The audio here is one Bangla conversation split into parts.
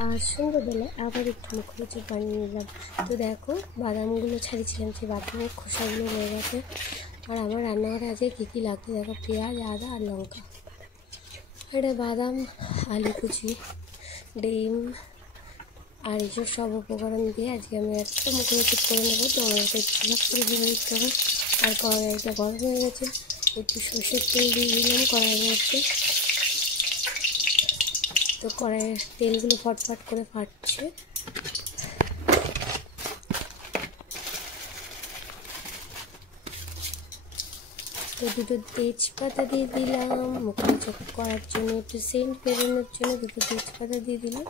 আর সন্ধ্যেবেলায় আবার একটু মুখরোচক বানিয়ে নিলাম। তো দেখো বাদামগুলো ছাড়িয়েছিলাম, সেই বাদামের খোসাগুলো রয়ে গেছে। আর আমার রান্নাঘরে আজকে কী কী লাগছে দেখো, পেঁয়াজ, আদা আর লঙ্কা, এটা বাদাম, আলু কুচি, ডিম আর এইসব সব উপকরণ দিয়ে আজকে আমি একটা মুখরোচক করে নেবো। তো আমাকে ঠিকঠাক করে ভেবে দিতে হবে। আর কড়াইটা গরম হয়ে গেছে, একটু সর্ষের তেল দিয়ে দিলাম কড়াইয়ের মধ্যে। তো কড়াইয়ের তেলগুলো ফটফট করে ফাটছে। তো দুটো তেজপাতা দিয়ে দিলাম মুখরোচক করার জন্য, একটু সেন্ট বেরোনোর জন্য দুটো তেজপাতা দিয়ে দিলাম।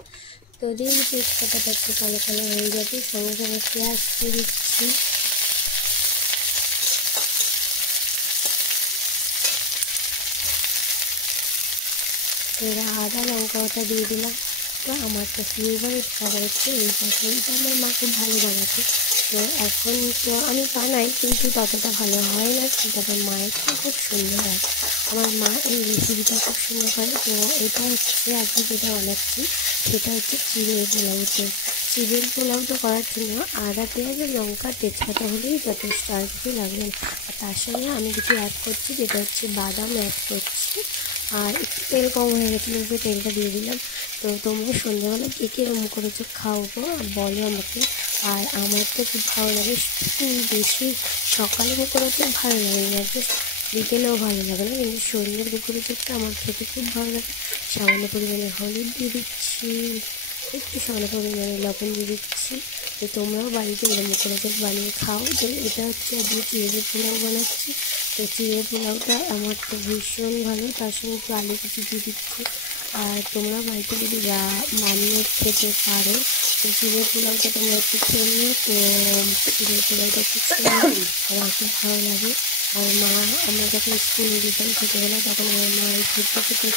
তো যেই তেজপাতাটা একটু কালো কালো হয়ে যাবে, সঙ্গে সঙ্গে পেঁয়াজ দিয়ে দিচ্ছি। এবার আদা লঙ্কাটা দিয়ে দিলাম। তো আমার তো ফেভারিট খাবার হচ্ছে এই পাশে, এটা আমার মা খুব ভালো বানাচ্ছে। তো এখন তো আমি বানাই কিন্তু ততটা ভালো হয় না, কিন্তু আমার মায়ের খুব সুন্দর হয়। আমার মা এই রেসিপিটা খুব সুন্দর করে। তো এটা হচ্ছে আজকে যেটা বানাচ্ছি সেটা হচ্ছে চিড়ের পোলাও। তো চিড়ের পোলাওটা করার জন্য আদা পেঁয়াজ লঙ্কা তেজপাতা হলেই যথেষ্ট, আর কিছু লাগবে না। আর তার সঙ্গে আমি কিছু অ্যাড করছি, যেটা হচ্ছে বাদাম অ্যাড করছি। আর একটু তেল কম হয়ে গেছিলো, যে তেলটা দিয়ে দিলাম। তো তোমরা সন্ধ্যাবেলা কে কে মুখরোচক খাওয়াবো বলো আমাকে। আর আমার তো খুব ভালো লাগে, বেশি সকালে মুখরোচক ভালো লাগে না, জাস্ট বিকেলেও ভালো লাগে না, কিন্তু সন্ধ্যের মুখরোচকটা আমার খেতে খুব ভালো লাগে। সামান্য পরিমাণে হলুদ দিয়ে দিচ্ছি, একটু সামান্য পরিমাণে লবণ দিয়ে দিচ্ছি। তো তোমরাও বাড়িতে এরকম মুখরোচক বানিয়ে খাও। তো এটা হচ্ছে আজকে চিড়ের পোলাও বানাচ্ছি। তো চিড়ের পোলাওটা আমার তো ভীষণ ভালো, তার সঙ্গে একটু আলু কুচি দিয়ে দিচ্ছি। আর তোমরা বাড়িতে যদি বানিয়ে খেতে পারো তো চিড়ের পোলাওটা তোমরা একটু খেয়ে নিও। তো চিড়ের পোলাওটা খুব সুন্দর, আমার খুব ভালো লাগে। আর মা, আমরা যখন স্কুলে যেতাম ছোটোবেলা, তখন আমার মা এই ছোটো ছোটো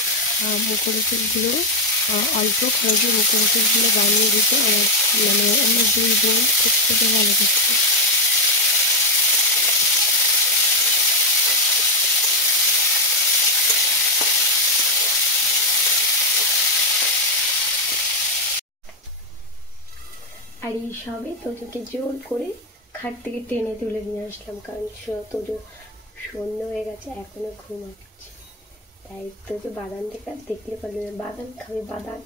মুখরোচকগুলো অল্প খরচে মুখরোচকগুলো বানিয়ে দিত। আমার মানে আমার দুই বোন খুব খেতে ভালোবাসত। আর এই সবে তোজোকে জোর করে খাট থেকে টেনে তুলে নিয়ে আসলাম, কারণ তোজো সন্ধ্যা হয়ে গেছে, এখনো ঘুমাচ্ছে। তাই তোজো বাদাম দেখলে পারবে, বাদাম খাবে বাদাম।